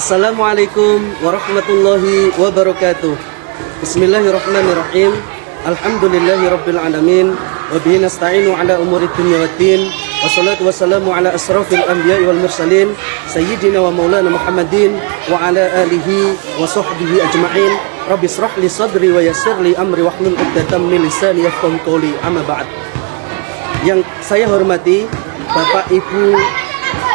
Assalamualaikum warahmatullahi wabarakatuh. Bismillahirrahmanirrahim. Alhamdulillahirabbil alamin wa bihi nasta'inu ala umuri dunya waddin. Wassalatu wassalamu ala asrafil anbiya'i wal mursalin sayyidina wa maulana Muhammadin wa ala alihi wa sahbihi ajma'in. Rabbi israh li sadri wa yassir li amri wahlul 'uqdatam min lisani yafqahu qawli. Amma ba'd. Yang saya hormati Bapak Ibu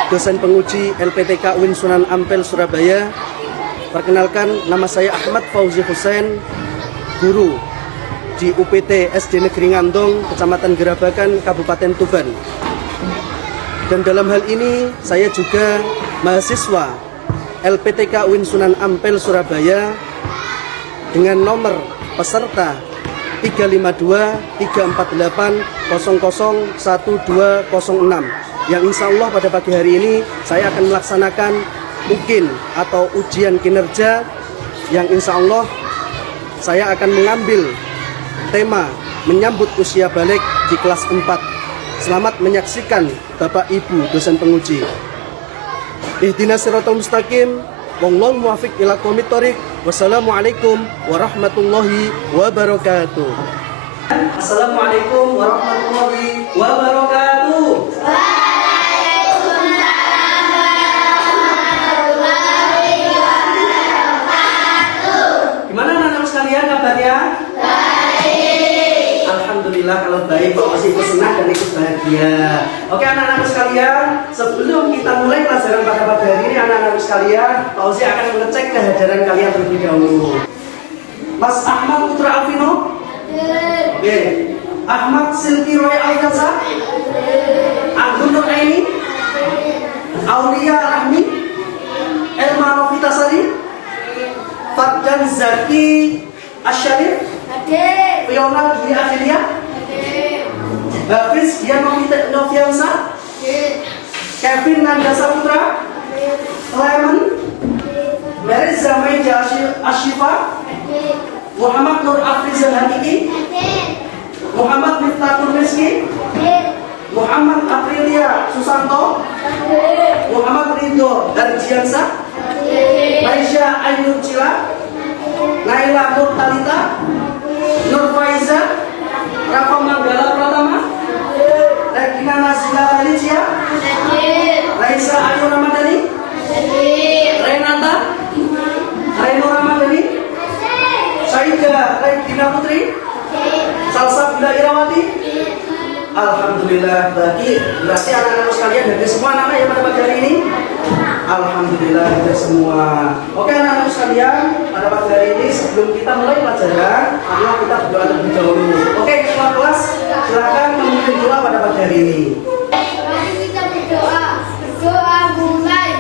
dosen penguji LPTK UIN Sunan Ampel Surabaya. Perkenalkan, nama saya Ahmad Fauzi Hussein, guru di UPT SD Negeri Ngandong, Kecamatan Gerabakan, Kabupaten Tuban. Dan dalam hal ini saya juga mahasiswa LPTK UIN Sunan Ampel Surabaya dengan nomor peserta 352 348 001206, yang insya Allah pada pagi hari ini saya akan melaksanakan mungkin atau ujian kinerja yang insya Allah saya akan mengambil tema menyambut usia balik di kelas 4. Selamat menyaksikan Bapak Ibu dosen penguji. Ihdinas siratal mustaqim, wallahul muwaffiq ila aqwamit thoriq. Wassalamualaikum warahmatullahi wabarakatuh. Assalamualaikum warahmatullahi wabarakatuh. Gimana anak-anak sekalian kabarnya? Baik. Alhamdulillah kalau baik, Pak Osi ikut senang dan ikut bahagia. Oke anak-anak sekalian, sebelum kita mulai pelajaran pada pagi hari ini, anak-anak sekalian, Pak Osi akan mengecek kehadiran kalian terlebih dahulu. Mas Ahmad Putra Alvino? Oke. Ahmad Silki Roy Alkaza? Anggun Nur Aini? Aulia Rahmi? Elma Novita Sari? Fardan Zaki Asyarif? Fiona Dwi Adelia? Hafiz Dian Noviansa? Kevin Nanda Saputra? Clement? Mary Zamaida Ashifa? Muhammad Nur Afrizal Hakiki? Muhammad Miftahul Rizki? Muhammad Aprilia Susanto? Muhammad Ridho Darjiansa? Maisha Ainur Cila? Naila Nur Talita? Nur Faiza? Rafa Manggala Pratama? Regina Nazila Felicia? Raisa Ayu Ramadhani? Renata? Reno Ramadhani? Saida Regina Putri? Salsa Bila Irawati? Alhamdulillah. Berarti anak-anak sekalian dari semua anak ya pada pagi hari ini? Alhamdulillah dari semua. Oke anak-anak sekalian, pada pagi hari ini sebelum kita mulai pelajaran, marilah kita berdoa terlebih dahulu. Oke ketua kelas, silakan memimpin doa pada pagi hari ini. Mari kita berdoa. Berdoa mulai.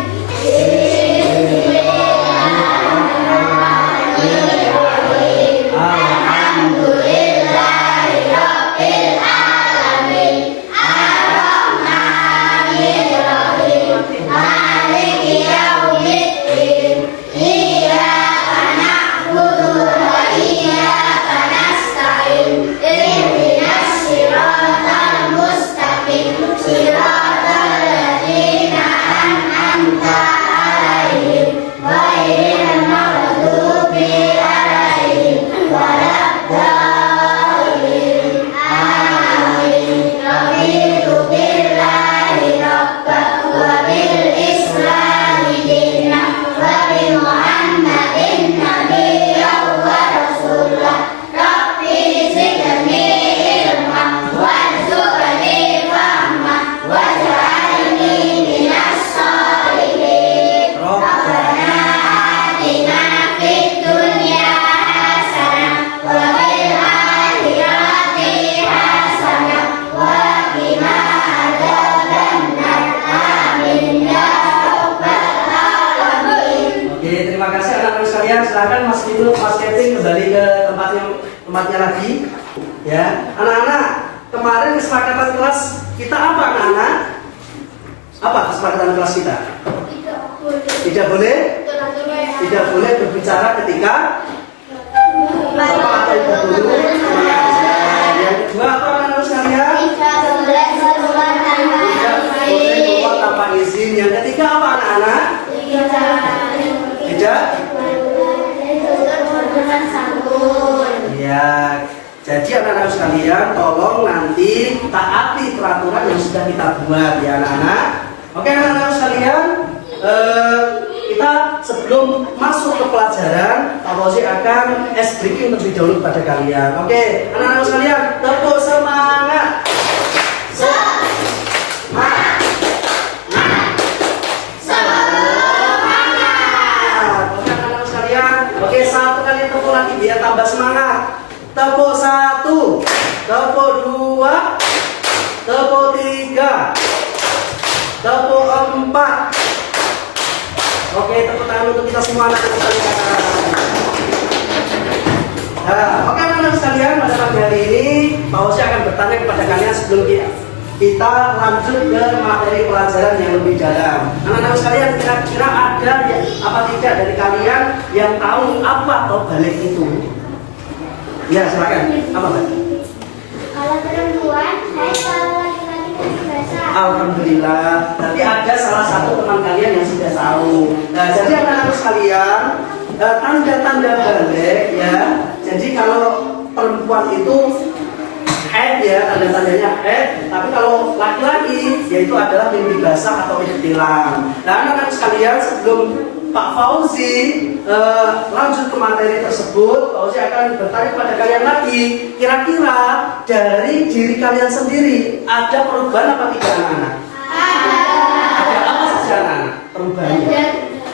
Silakan Mas Kevin kembali ke tempatnya lagi. Ya, anak-anak, kemarin kesepakatan kelas kita apa anak-anak? Apa kesepakatan kelas kita? Tidak boleh berbicara ketika Bapak atau Ibu guru. Yang kedua apa anak-anak sekalian? Tidak boleh keluar tanpa izin. Yang ketiga apa anak-anak? tidak? Dengan sabun. Ya. Jadi anak-anak sekalian, tolong nanti taati peraturan yang sudah kita buat ya anak-anak. Oke anak-anak sekalian, kita sebelum masuk ke pelajaran, Pak Fauzi akan briefing terlebih dahulu kepada kalian. Oke, anak-anak sekalian, tepuk semangat. Semangat. Oke anak-anak sekalian, oke satu kali tepuk lagi biar tambah semangat. Tepuk 1, tepuk 2, tepuk 3, tepuk 4. Oke, tepuk tangan untuk kita semua anak-anak sekalian. Oke anak-anak sekalian, pada pagi hari ini Pak Fauzi akan bertanya kepada kalian sebelum kita lanjut ke materi pelajaran yang lebih dalam. Anak-anak sekalian, kira-kira ada apa tidak dari kalian yang tahu apa atau balik itu? Ya, silakan. Apa, Mbak? Kalau perempuan, saya kalau laki-laki kan biasa. Alhamdulillah. Tapi ada salah satu teman kalian yang sudah tahu. Nah, jadi anak-anak sekalian, tanda-tanda balik ya. Jadi kalau perempuan itu haid ya, tanda-tandanya haid. Tapi kalau laki-laki, yaitu adalah mimpi basah atau ihtilam. Nah, anak-anak sekalian, sebelum Pak Fauzi lanjut ke materi tersebut, Pak Fauzi akan bertanya kepada kalian lagi, kira-kira dari diri kalian sendiri ada perubahan apa tidak anak-anak? Ada apa saja anak-anak perubahannya?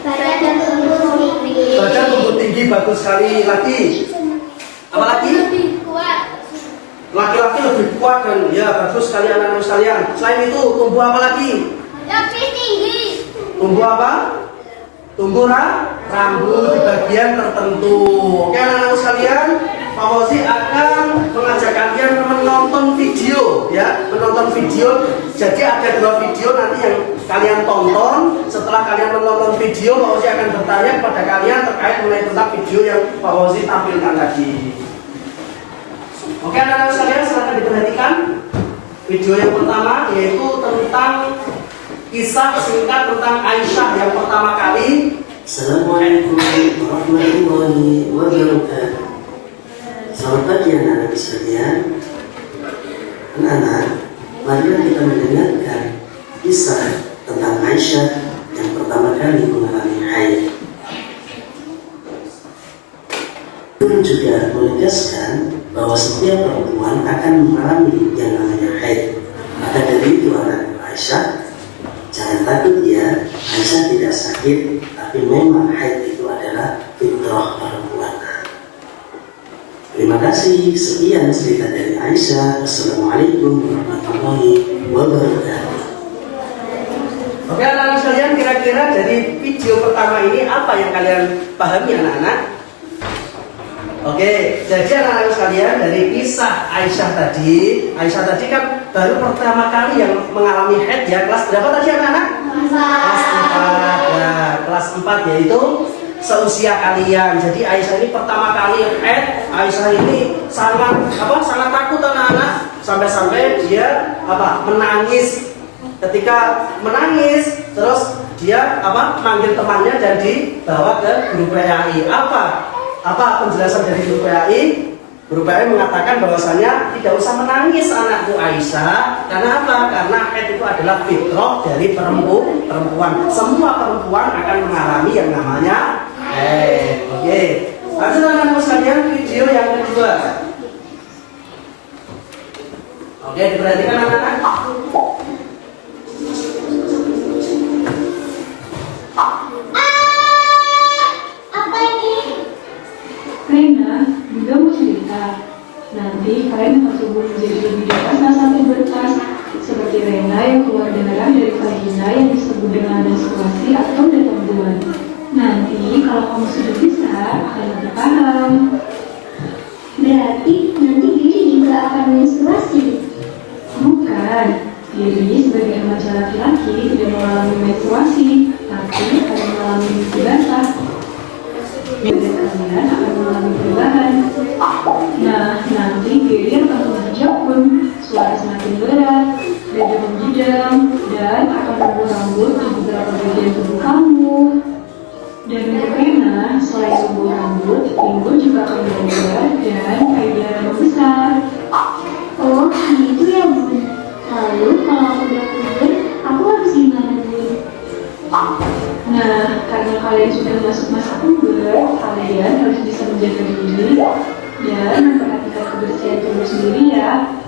Badan tumbuh tinggi. Badan tumbuh tinggi, bagus sekali. Lagi? Apa lagi? Lebih kuat. Laki-laki lebih kuat dan ya bagus sekali anak-anak sekalian. Selain itu tumbuh apa lagi? Lebih tinggi. Tumbuh apa? Tumbuh rambut di bagian tertentu. Oke anak-anak sekalian, Pak Fauzi akan mengajak kalian menonton video ya, menonton video. Jadi ada 2 video nanti yang kalian tonton. Setelah kalian menonton video, Pak Fauzi akan bertanya kepada kalian terkait mengenai tentang video yang Pak Fauzi tampilkan tadi. Oke anak-anak sekalian, silakan diperhatikan. Video yang pertama yaitu tentang kisah singkat tentang Aisyah yang pertama kali. Assalamualaikum warahmatullahi wabarakatuh. Selamat pagi anak-anak sekalian. Anak-anak, marilah kita mendengarkan kisah tentang Aisyah yang pertama kali mengalami haid. Pun juga menegaskan bahwa setiap perempuan akan mengalami yang namanya haid. Maka dari itu anak Aisyah, jangan takut ya, Aisyah tidak sakit, tapi memang haid itu adalah fitrah perempuan. Terima kasih, sekian cerita dari Aisyah. Assalamualaikum warahmatullahi wabarakatuh. Oke anak-anak sekalian, kira-kira dari video pertama ini apa yang kalian pahami anak-anak? Oke, jadi anak-anak sekalian, dari kisah Aisyah tadi kan baru pertama kali yang mengalami haid ya. Kelas berapa tadi anak-anak? Kelas 4 ya, kelas 4 yaitu seusia kalian. Jadi Aisyah ini pertama kali haid. Aisyah ini sangat takut anak-anak, sampai-sampai dia menangis. Ketika menangis, terus dia manggil temannya dan dibawa ke guru PAI. Apa penjelasan dari guru PAI? Guru PAI mengatakan bahwasanya tidak usah menangis anakku Aisyah. Karena apa? Karena haid itu adalah fitrah dari perempuan. Semua perempuan akan mengalami yang namanya haid. Oke. Lanjut anak-anak sekalian, video yang kedua. Oke, diperhatikan anak-anak. Rena juga mau cerita. Nanti kalian akan tumbuh menjadi lebih dewasa sampai berkelas, seperti Rena yang keluar darah dari vagina yang disebut dengan menstruasi atau datang bulan. Nanti kalau kamu sudah besar akan lebih paham. Berarti nanti diri juga akan menstruasi. Bukan, jadi sebagai remaja laki-laki tidak mengalami menstruasi, tapi akan mengalami mimpi basah. Dan kalian akan mengalami perubahan. Nah, nanti diri akan Untuk Rena, selain tumbuh rambut, Minggu juga akan belajar dan kaidah membesar. Oh, gitu ya, Bun. Lalu kalau aku udah puber, aku harus gimana, Bun? Nah, karena kalian sudah masuk masa puber, kalian harus bisa menjaga diri dan memperhatikan kebersihan tubuh sendiri ya.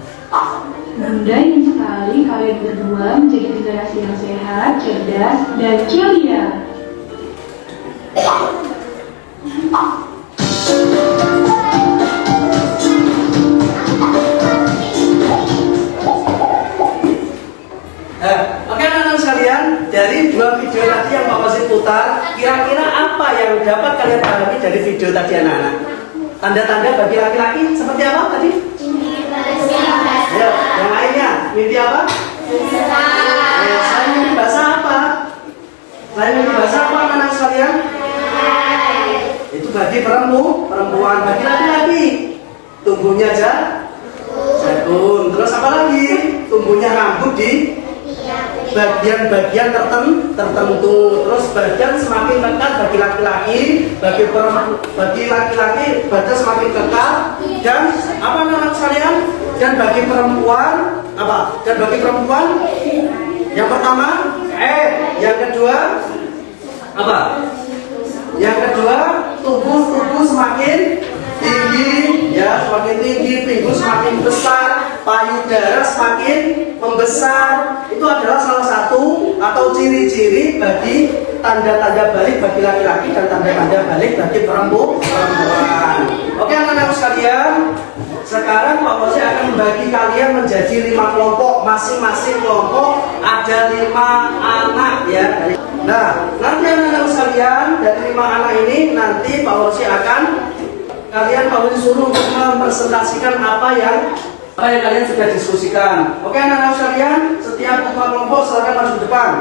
Bunda ingin sekali kalian berdua menjadi generasi yang sehat, cerdas, dan ceria. Oke anak-anak sekalian, dari dua video tadi yang Pak Wasit putar, kira-kira apa yang dapat kalian pahami dari video tadi anak-anak? Tanda-tanda bagi laki-laki seperti apa tadi? Ya, yang lainnya, mimpi apa? Ya, selain mimpi bahasa apa? Selain mimpi bahasa apa anak-anak sekalian? Itu bagi perempuan, bagi laki-laki tumbuhnya jagung, terus apa lagi? Tumbuhnya rambut di bagian-bagian tertentu, terus badan semakin lekat bagi laki-laki, bagi laki-laki badan semakin lekat, dan apa anak-anak sekalian? Dan bagi perempuan apa? Dan bagi perempuan yang pertama, yang kedua apa? Yang kedua, tubuh semakin tinggi, ya semakin tinggi, pinggul semakin besar, payudara semakin membesar. Itu adalah salah satu atau ciri-ciri bagi tanda-tanda balik bagi laki-laki dan tanda-tanda balik bagi perempuan. Oke anak-anak sekalian, sekarang Pak Bosi akan membagi kalian menjadi 5 kelompok. Masing-masing kelompok ada 5 anak ya. Nah, nanti anak-anak sekalian dari 5 anak ini nanti Pak Bosi akan Pak Bosi suruh untuk mempresentasikan apa yang kalian sudah diskusikan. Oke anak-anak sekalian, setiap ketua kelompok silakan masuk depan.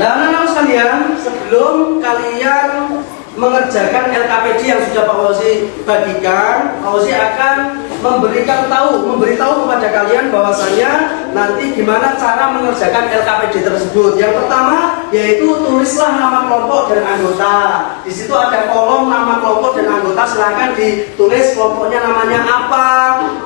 Nah anak-anak sekalian, sebelum kalian mengerjakan LKPD yang sudah Pak Wazi bagikan, Pak Wazi akan memberitahu kepada kalian bahwasanya nanti gimana cara mengerjakan LKPD tersebut. Yang pertama yaitu tulislah nama kelompok dan anggota. Di situ ada kolom nama kelompok dan anggota, silahkan ditulis kelompoknya namanya apa,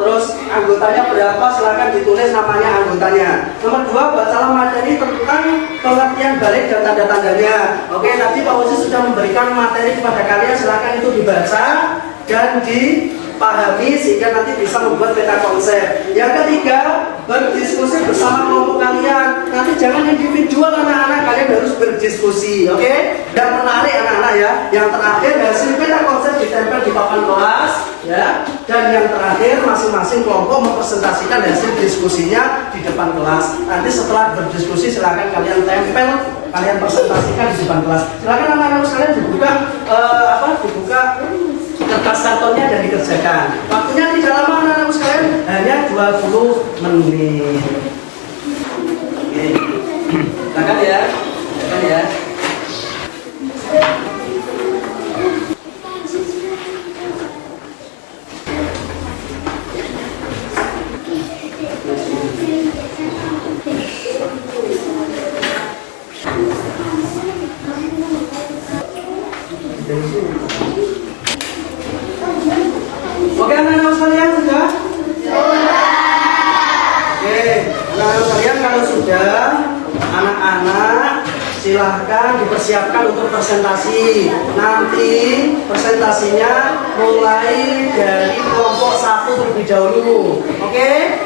terus anggotanya berapa, silahkan ditulis namanya anggotanya. Nomor 2, bacalah materi tentang pengertian balik dan tanda-tandanya. Oke, tadi Pak Wazi sudah memberikan materi kepada kalian, silahkan itu dibaca dan dipahami sehingga nanti bisa membuat peta konsep. Yang ketiga, berdiskusi bersama kelompok kalian. Nanti jangan individual anak-anak, kalian harus berdiskusi, oke? Dan menarik anak-anak ya. Yang terakhir, hasil peta konsep ditempel di papan kelas ya. Dan yang terakhir, masing-masing kelompok mempresentasikan hasil diskusinya di depan kelas. Nanti setelah berdiskusi silakan kalian tempel, kalian presentasikan di depan kelas. Silakan anak-anak sekalian dibuka dibuka kertas kartonnya dan dikerjakan. Waktunya tidak lama anak-anak sekalian, hanya 20 menit. Oke. Silakan ya. Silakan ya. Oke anak-anak sekalian sudah? Oke, anak-anak sekalian kalau sudah, anak-anak silahkan dipersiapkan untuk presentasi. Nanti presentasinya mulai dari kelompok 1 terlebih dahulu. Oke?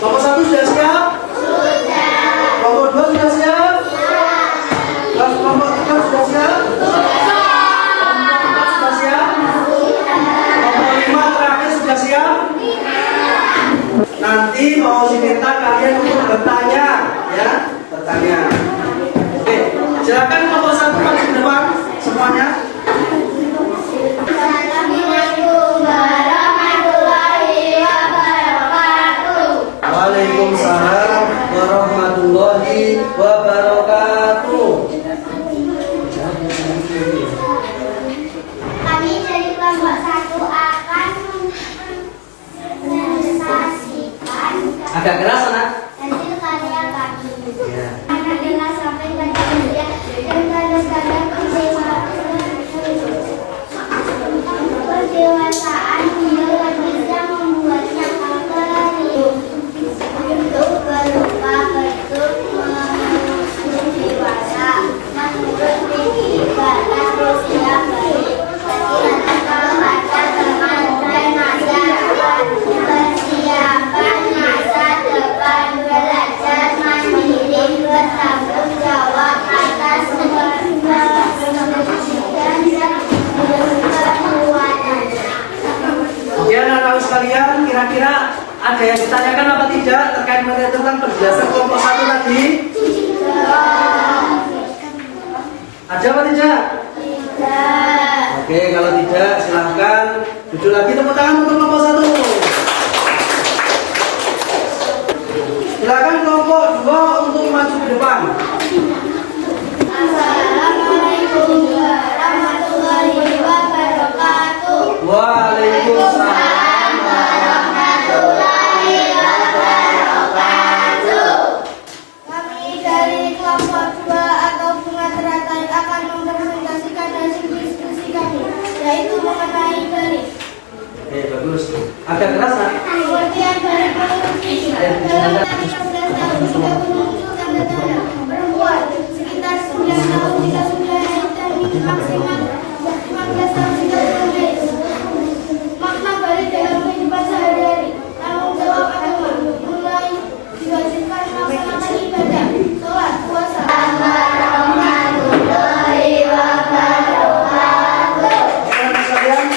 Kelompok 1 sudah siap? Sudah. Kelompok 2 sudah siap? Sudah. Kelompok 3 sudah siap? Nanti mau minta kalian untuk bertanya, ya, bertanya. Oke, silakan kelompok 1 masuk depan semuanya. Assalamualaikum warahmatullahi wabarakatuh. Waalaikumsalam warahmatullahi wabarakatuh. Kami dari kelompok 1 akan mempresentasikan Agak keras anak. Hasil karya kami. Ya. Anak adalah sampai pada usia dan tanda-tanda pendewasaan hingga bisa membuatnya terlihat untuk berupa bentuk menuju dewasa menurut tinggi batas usia baik kepada teman dan masyarakat persiapan masa depan belajar mandiri bertanggung jawab atas Oke anak-anak sekalian, kira-kira ada yang ditanyakan apa tidak terkait materi tentang penjelasan kelompok 1 tadi? Ada apa tidak? Oke, kalau tidak silahkan duduk lagi, tepuk tangan untuk kelompok 1. Silakan kelompok 2 untuk maju ke depan. Assalamualaikum warahmatullahi wabarakatuh. Waalaikumsalam warahmatullahi wabarakatuh. Kami dari kelompok 2 atau bunga teratai akan mempresentasikan hasil diskusi kami, yaitu mengenai balik. Oke, bagus. Agak keras nak? Pengertian balik produksi dalam 15 tahun jika muncul tanda-tanda perempuan, sekitar 9 tahun jika sudah haid dan maksimal 15 tahun jika belum haid. Makna balik dalam kehidupan sehari-hari, tanggung jawab agama, mulai diwajibkan melaksanakan ibadah, sholat, puasa. Warahmatullahi wabarakatuh. Oke, anak sekalian.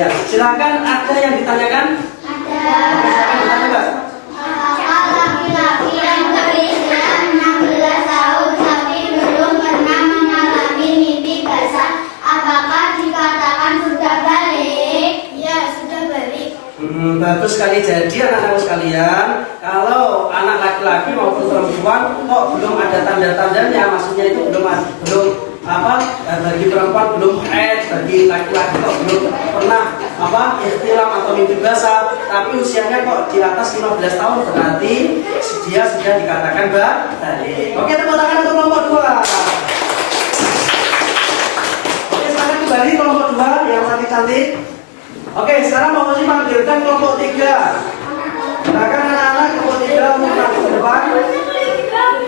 Ya, silakan ada yang ditanyakan? Ada. Oke, silakan ditanya, Mbak. Apakah laki-laki yang berusia 16 tahun tapi belum pernah mengalami mimpi basah, apakah dikatakan sudah balik? Ya, sudah balik. Bagus sekali. Jadi anak-anak sekalian, kalau anak laki-laki maupun perempuan kok belum ada tanda-tandanya, maksudnya itu belum bagi perempuan belum haid, bagi laki-laki kok belum pernah ikhtilam atau mimpi basah, tapi usianya kok di atas 15 tahun, berarti dia sudah dikatakan balik. Oke, tepuk tangan untuk kelompok 2. Oke, sekarang kembali kelompok 2 yang cantik-cantik. Oke, sekarang mau panggilkan kelompok 3. Silakan anak-anak kelompok 3 untuk maju ke depan.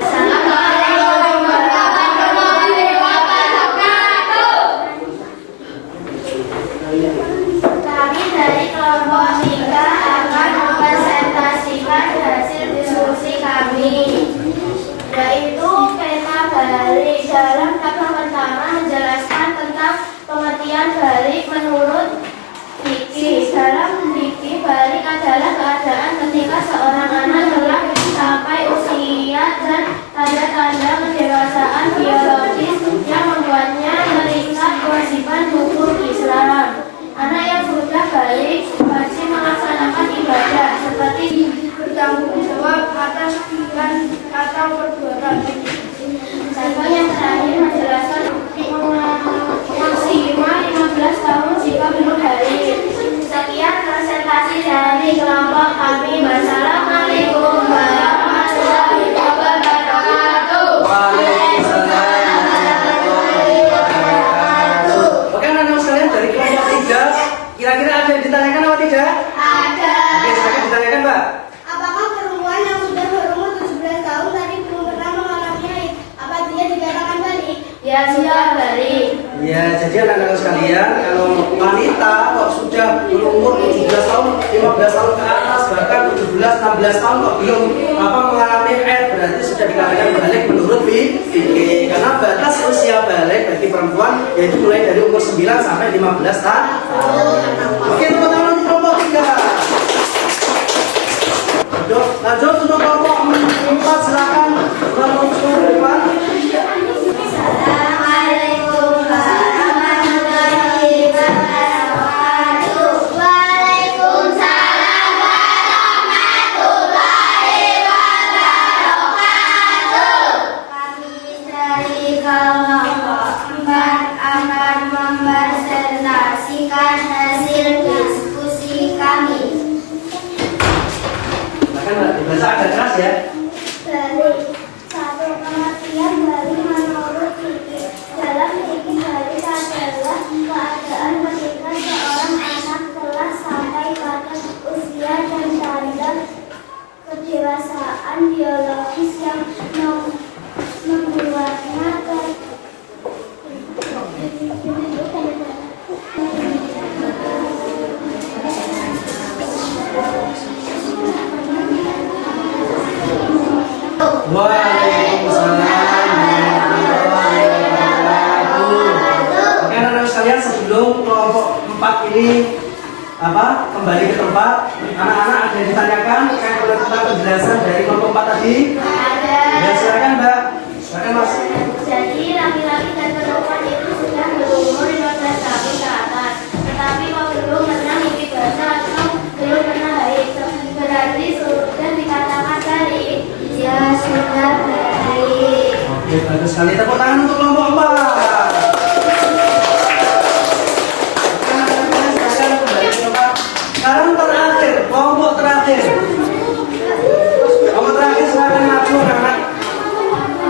Assalamualaikum warahmatullahi wabarakatuh. Kami dari kelompok 3 akan mempresentasikan hasil diskusi kami, yaitu tema balik. Dalam tabel pertama menjelaskan tentang pengertian balik menurut fikih. Dalam fikih, balik adalah keadaan ketika seorang anak telah sampai usia dan tanda-tanda kedewasaan biologis yang membuatnya terikat kewajiban hukum Islam. Anak yang sudah balik wajib melaksanakan ibadah seperti bertanggung jawab atas pikiran atau perbuatan. Contoh yang terakhir menjelaskan maksimal 15 tahun jika belum balik. Sekian presentasi dari kelompok kami. Wassalamualaikum warahmatullahi wabarakatuh. Waalaikumsalam warahmatullahi wabarakatuh. Oke, anak-anak sekalian dari kelompok 3, kira-kira ada yang ditanyakan atau tidak? Ada. Oke, silakan ditanyakan, Mbak. Apakah perempuan yang sudah berumur 17 tahun tapi belum pernah mengalami haid, apa dia dikatakan balik? Ya, sudah balik. Ya, jadi anak-anak sekalian, kalau wanita kok sudah berumur 17 tahun, 15 tahun ke atas, bahkan 17, 16 tahun kok belum mengalami haid, berarti sudah dikatakan balik menurut fikih. Karena batas usia balik bagi perempuan yaitu mulai dari umur 9 sampai 15 tahun. Oke, tepuk tangan untuk kelompok 3. Lanjut untuk kelompok 4, silakan menuju ke depan. Assalamualaikum warahmatullahi wabarakatuh. Waalaikumsalam warahmatullahi wabarakatuh. Kami dari kelompok 4 akan mempresentasikan hasil diskusi kami. Coba dibaca agak keras ya. Balik. Satu pengertian balik menurut fikih. Dalam fikih balik adalah keadaan ketika seorang anak telah sampai pada usia dan tanda kedewasaan biologis yang membuatnya Waalaikumsalam warahmatullahi wabarakatuh. Oke anak-anak sekalian, sebelum kelompok 4 ini kembali ke tempat, anak-anak ada yang ditanyakan terkait tentang penjelasan dari kelompok 4 tadi? ada. Ya silakan Mbak, silakan Mas. Jadi laki-laki dan perempuan itu sudah berumur 15 tahun ke atas, tetapi kok belum pernah mimpi basah atau belum pernah haid, berarti sudah dikatakan balik. Ya sudah balik. Oke, bagus sekali. Tepuk tangan untuk kelompok 4. Sekarang terakhir, kelompok terakhir. Kelompok terakhir silakan maju anak.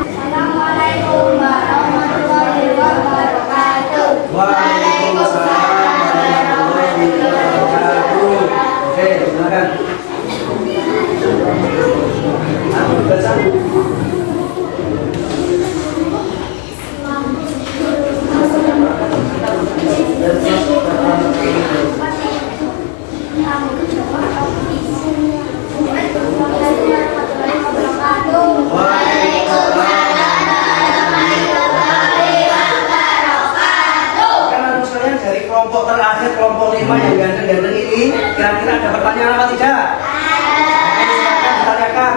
Assalamualaikum warahmatullahi wabarakatuh. Waalaikumsalam warahmatullahi wabarakatuh. Oke, silakan. Aku baca. Kelompok terakhir, kelompok 5 yang ganteng-ganteng ini, kira-kira ada pertanyaan apa tidak? Oke, silakan ditanyakan.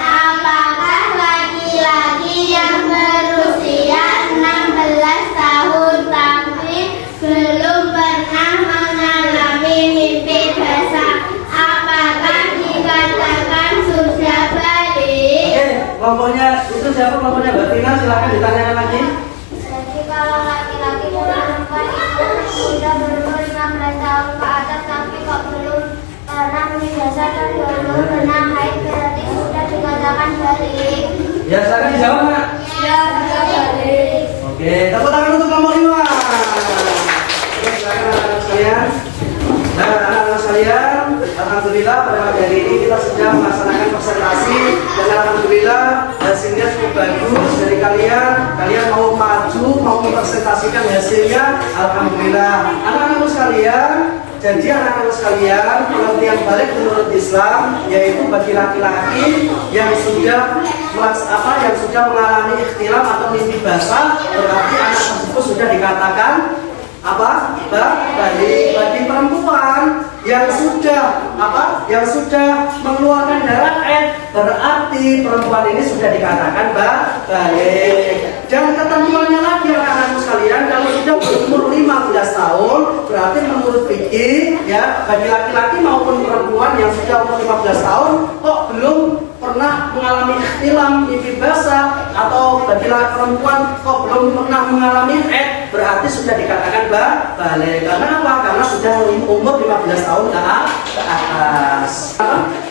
Apakah laki-laki yang berusia 16 tahun tapi belum pernah mengalami mimpi basah, apakah dikatakan sudah balik? Oke, kelompoknya itu siapa kelompoknya Mbak Tina? Silakan ditanyakan lagi. Jadi kalau laki-laki dan perempuan itu sudah berumur 16 tahun ke atas tapi kok belum pernah mimpi basah dan belum pernah haid, berarti sudah dikatakan balik. Ya, silakan dijawab Nak. Ya, sudah balik. Oke, tepuk tangan untuk kelompok 5. Oke, silakan anak-anak sekalian. Nah, anak-anak sekalian, alhamdulillah pada pagi hari ini kita sudah melaksanakan presentasi dan alhamdulillah hasilnya cukup bagus dari kalian. Kalian mau maju, mau mempresentasikan hasilnya, alhamdulillah. Anak-anak sekalian, janji anak-anak sekalian, pengertian balik menurut Islam yaitu bagi laki-laki yang sudah yang sudah mengalami ikhtilam atau mimpi basah, berarti anak tersebut sudah dikatakan balik. Bagi perempuan yang sudah mengeluarkan darah haid, berarti perempuan ini sudah dikatakan balik. Dan ketentuannya lagi anak-anak sekalian, kalau sudah berumur 15 tahun berarti menurut fikih ya, bagi laki-laki maupun perempuan yang sudah umur 15 tahun kok belum pernah mengalami ikhtilam mimpi basah, atau bagi perempuan kok belum pernah mengalami haid, berarti sudah dikatakan balik. Karena apa? Karena sudah umur 15 tahun ke atas.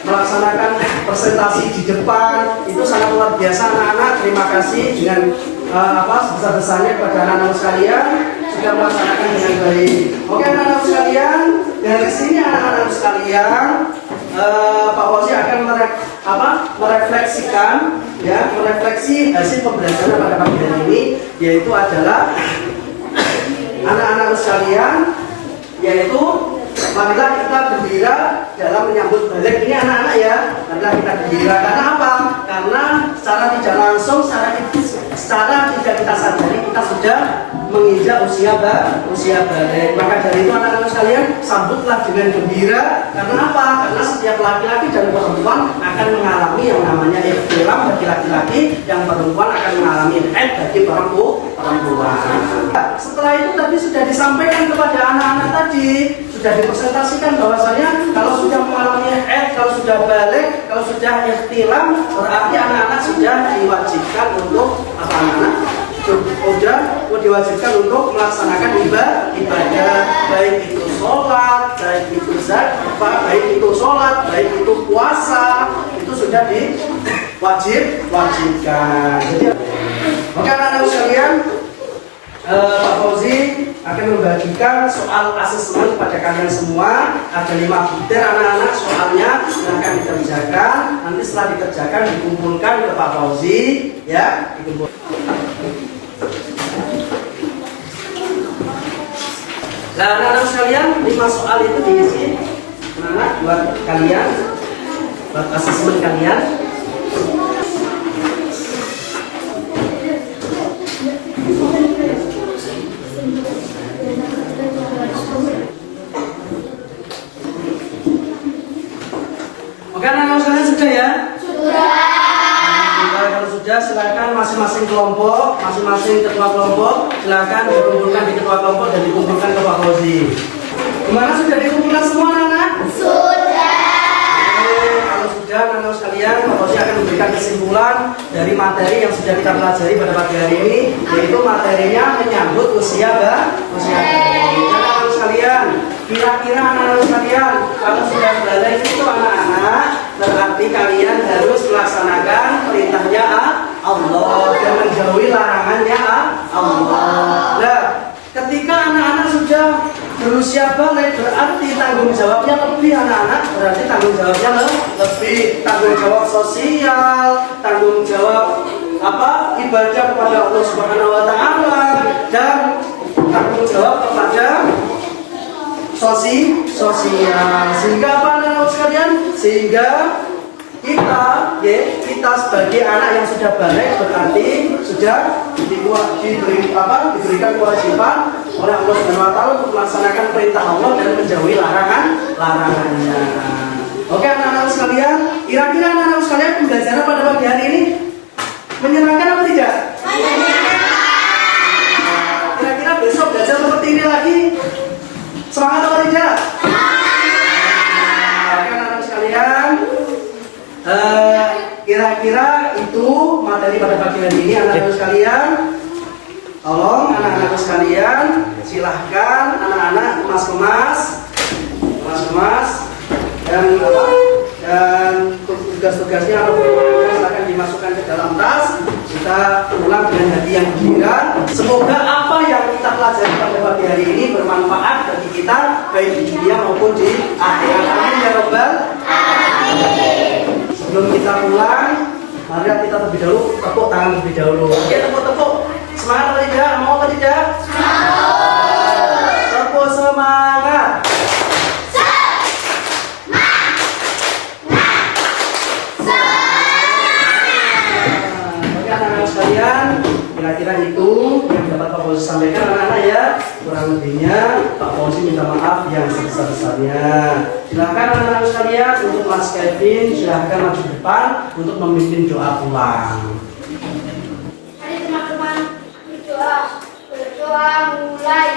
Melaksanakan presentasi di depan itu sangat luar biasa anak-anak. Terima kasih dengan sebesar-besarnya kepada anak-anak sekalian sudah melaksanakan dengan baik. Oke anak-anak sekalian, dari sini anak-anak sekalian Pak Wasi akan merefleksi hasil pembelajaran pada pagi hari ini, yaitu adalah anak-anak sekalian, yaitu marilah kita gembira dalam menyambut balik. Ini anak-anak ya, marilah kita gembira. Karena apa? Karena secara tidak langsung, secara tidak kita sadari kita sudah menginjak usia balik. Maka dari itu anak-anak sekalian, sambutlah dengan gembira. Karena apa? Karena setiap laki-laki dan perempuan akan mengalami yang namanya ikhtilam bagi laki-laki, yang perempuan akan mengalami haid bagi perempuan. Setelah itu tadi sudah disampaikan kepada anak-anak tadi, sudah dipresentasikan bahwasanya kalau sudah mengalami haid, kalau sudah balik, kalau sudah ikhtilam, berarti anak-anak sudah diwajibkan untuk anak-anak sudah diwajibkan untuk melaksanakan ibadah, baik itu sholat, baik itu zakat, baik itu sholat, baik itu puasa, itu sudah diwajibkan. Jadi, maka anak-anak sekalian, Pak Fauzi akan membagikan soal asesmen kepada kalian semua. Ada 5 butir anak-anak soalnya yang akan dikerjakan. Nanti setelah dikerjakan dikumpulkan ke Pak Fauzi, ya, dikumpulkan. Nah, anak-anak sekalian, 5 soal itu diisi anak-anak buat kalian, buat asesmen kalian. Oke, anak-anak sekalian sudah ya? Sudah. Kalau sudah, silakan masing-masing kelompok, masing-masing ketua kelompok, silakan dikumpulkan di ketua kelompok dan dikumpulkan ke Pak Fauzi. Gimana, sudah dikumpulkan semua anak-anak? Sudah. Oke, kalau sudah anak-anak sekalian, Pak Fauzi akan memberikan kesimpulan dari materi yang sudah kita pelajari pada pagi hari ini, yaitu materinya menyambut usia anak-anak sekalian. Kira-kira anak-anak sekalian, kalau sudah balik itu anak-anak, berarti kalian harus melaksanakan perintahnya Allah dan menjauhi larangannya Allah. Nah, ketika anak-anak sudah berusia balik, berarti tanggung jawabnya lebih anak-anak, berarti tanggung jawabnya lebih, tanggung jawab sosial, tanggung jawab ibadah kepada Allah Subhanahu Wa Taala, dan tanggung jawab kepada sosial. Sehingga apa anak-anak sekalian? Sehingga kita sebagai anak yang sudah balik berarti sudah diberikan kewajiban oleh Allah Subhanahu Wa Taala untuk melaksanakan perintah Allah dan menjauhi larangannya. Oke anak-anak sekalian, kira-kira anak-anak sekalian pembelajaran pada pagi hari ini menyenangkan atau tidak? Menyenangkan. Kira-kira besok belajar seperti ini lagi semangat atau tidak? Oke anak-anak sekalian, kira-kira itu materi pada pagi hari ini. Anak-anak sekalian, tolong anak-anak sekalian, silahkan anak-anak kemas-kemas dan tugas-tugasnya atau programnya silahkan dimasukkan ke dalam tas. Kita pulang dengan hati yang gembira. Semoga apa yang kita pelajari pada pagi hari ini bermanfaat bagi kita baik di dunia maupun di akhirat. Amin ya rabbal alamin. Sebelum kita pulang, mari kita terlebih dahulu tepuk tangan terlebih dahulu. Oke, tepuk. Semangat atau tidak? Mau atau tidak? Semangat. Tepuk semangat. Kira-kira itu yang dapat Pak Fauzi sampaikan anak-anak ya. Kurang lebihnya Pak Fauzi minta maaf yang sebesar-besarnya. Silahkan anak-anak sekalian untuk Mas Kevin, silahkan maju depan untuk memimpin doa pulang. Mari teman-teman berdoa mulai.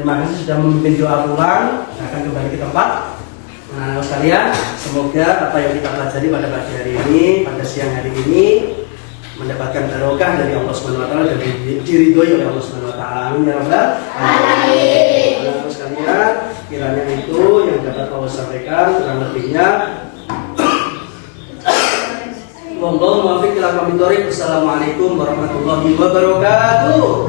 Terima kasih sudah memimpin doa pulang. Akan kembali ke tempat. Nah, sekalian, semoga apa yang kita pelajari pada pagi hari ini, pada siang hari ini mendapatkan barokah dari Allah Subhanahu Wa Taala dan diridhoi oleh Allah Subhanahu Wa Taala. Amin ya rabbal alamin. Nah, sekalian, kiranya itu yang dapat Allah sampaikan, kurang lebihnya Wallahu muwaffiq ila aqwamit thoriq. Assalamualaikum warahmatullahi wabarakatuh.